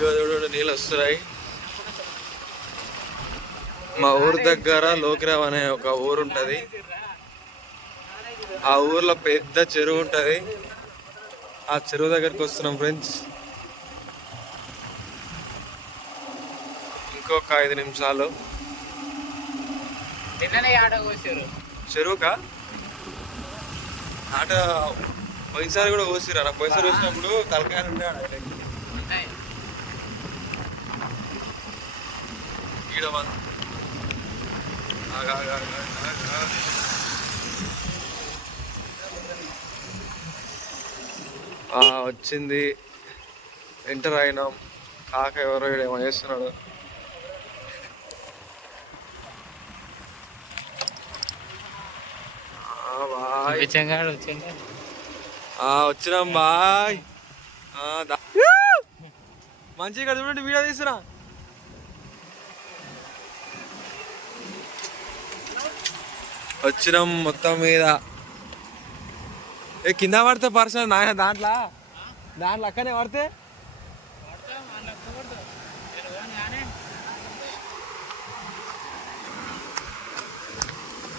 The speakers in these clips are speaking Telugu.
చూడండి నీళ్ళు వస్తున్నాయి. మా ఊరు దగ్గర లోకిరావ్ అనే ఒక ఊరు ఉంటది. ఆ ఊర్లో పెద్ద చెరువు ఉంటది. ఆ చెరువు దగ్గరికి వస్తున్నాం ఫ్రెండ్స్. ఇంకొక ఐదు నిమిషాలు. చెరువుకా? ఆట పోయినసారి కూడా కోసిరా పోయినసారి వచ్చినప్పుడు తలకాయలు ఉండే ఆడ ఉన్నాయి ఈడ వచ్చింది. ఎంటర్ అయినాం. కాక ఎవరో ఈడ ఏమో చేస్తున్నాడు. వచ్చినాం బాయ్. మంచిగా చూడండి వీడియో తీసినా. వచ్చినాం మొత్తం మీద. ఏ కింద పడితే పర్సన్ నాయన దాంట్లో? దాంట్లో అక్కనే పడితే?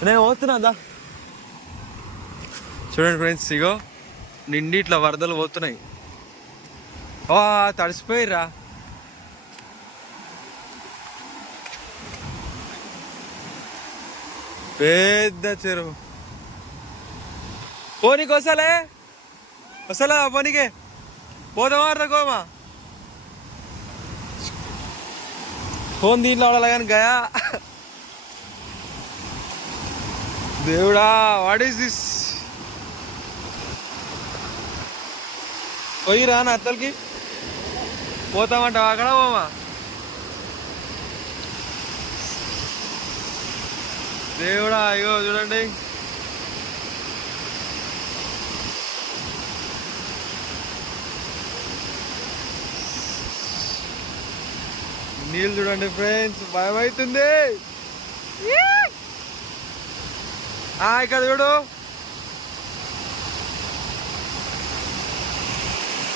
నేను పోతున్నా దా. చూడండి ఫ్రెండ్స్ ఇగో నిండి ఇట్లా వరదలు పోతున్నాయి. ఓ పెద్ద చెరువు. పోనీకి వస్తాలే? వస్తలే పోనీకే? పోదామా గోమా? ఫోన్ దీంట్లో వాడాలి కానీ గయా? దేవుడా వాట్ ఈస్ దిస్ పోయిరా నా అత్తలకి? పోతామంటావా? అక్కడ పోమా? దేవుడా అయ్యో చూడండి. నీళ్ళు చూడండి ఫ్రెండ్స్ భయం అవుతుంది ఇక్కడ చూడు.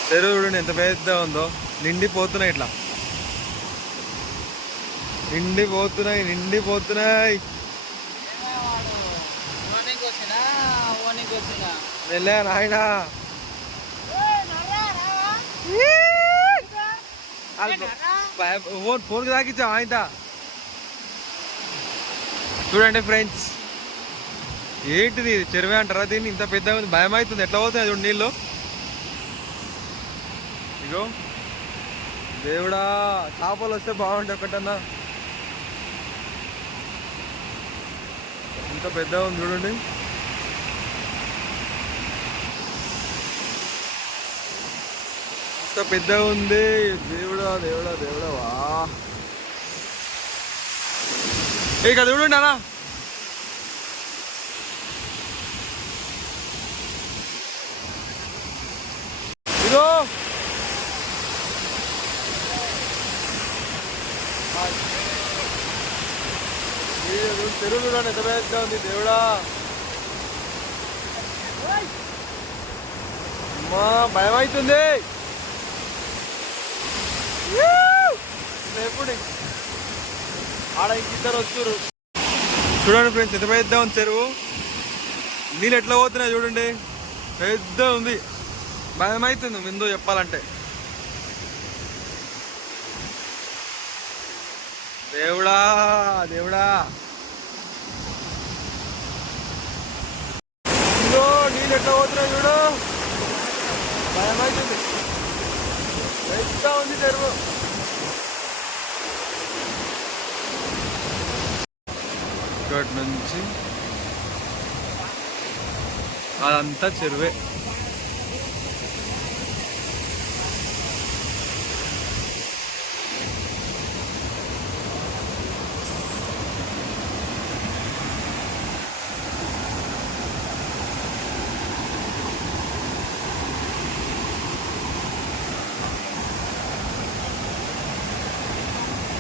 చెరువు చూడండి ఎంత పెద్ద ఉందో. నిండిపోతున్నాయి ఇట్లా. నిండిపోతున్నాయి నిండిపోతున్నాయి ఓనికి వచ్చినా ఓనికి వచ్చినా వెళ్ళా నాయన ఫోన్ ఫోన్కి తాకిచ్చా ఆయన చూడండి ఫ్రెండ్స్ ఏంటిది ఇది? చెరువే అంటారా దీన్ని? ఇంత పెద్దగా ఉంది భయం అవుతుంది. ఎట్లా పోతుంది చూడండి నీళ్ళు? ఇగో దేవుడా చేపలు వస్తే బాగుంటాయి ఒకటన్నా. ఇంత పెద్దగా ఉంది చూడండి. ఎంత పెద్దగా ఉంది? దేవుడా దేవుడా దేవుడా వా. దేవుడు ఇక్కడ చూడండి ఇదో. చెరువు చూడండి ఎంత పెద్ద ఉంది దేవుడా. అమ్మా భయం అవుతుంది ఆడ ఇంకిద్దరు వచ్చారు చూడండి ఫ్రెండ్స్ ఎంత పెద్ద ఉంది చెరువు. నీళ్ళు ఎట్లా పోతున్నాయి చూడండి. పెద్ద ఉంది. భయం అవుతుంది ముందు చెప్పాలంటే. దేవుడా దేవుడా. నీళ్ళు ఎట్లా పోతున్నాయి చూడు. భయం అవుతుంది పెద్ద ఉంది చెరువు ఇక్కడి నుంచి అదంతా చెరువే.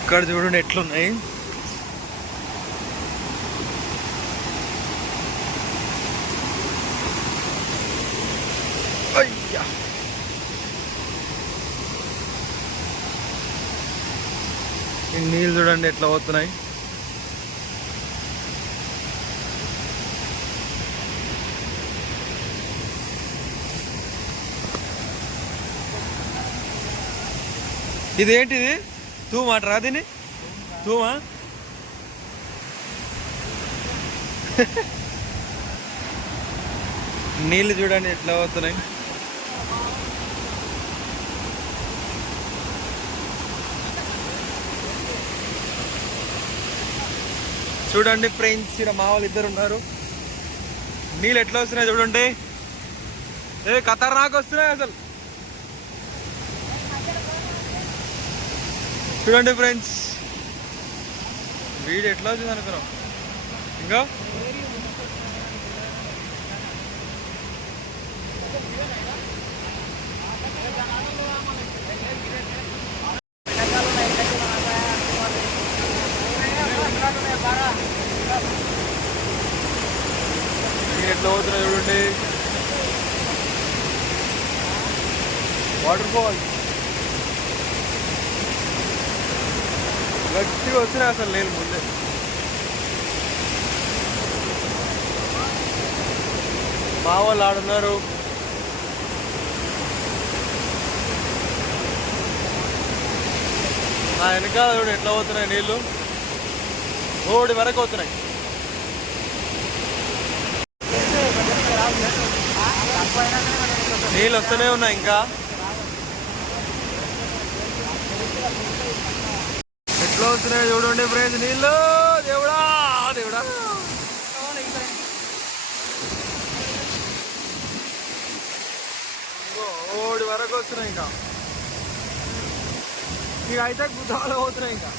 ఇక్కడ చూడండి ఎట్లున్నాయి అయ్యా ఈ నీళ్ళు చూడండి ఎట్లా పోతున్నాయి. ఇదేంటిది? తూమా రాదిని తూమా? నీళ్ళు చూడండి ఎట్లా పోతున్నాయి. చూడండి ఫ్రెండ్స్ ఇక్కడ మా వాళ్ళు ఇద్దరు ఉన్నారు. నీళ్ళు ఎట్లా వస్తున్నాయి చూడండి. ఏ ఖతర్నాక్ వస్తున్నాయి అసలు. చూడండి ఫ్రెండ్స్ వీడు ఎట్లా వచ్చింది అనుకున్నాం ఇంకా నీళ్ళు ఎట్లా పోతున్నాయి చూడండి వాటర్ ఫాల్ గట్టిగా వచ్చినాయి అసలు నేను ముందే. మా వాళ్ళు ఆడున్నారు. నా వెనకాల చూడు ఎట్లా పోతున్నాయి నీళ్ళు ఓడి వరకు అవుతున్నాయి నీళ్ళు వస్తూనే ఉన్నాయి ఇంకా. ఎట్లా వస్తున్నాయి చూడండి ఫ్రెండ్స్ నీళ్ళు. దేవుడా దేవుడా. ఓడి వరకు వస్తున్నాయి ఇంకా. ఇక అయితే గుద్దాలు పోతున్నాయి ఇంకా.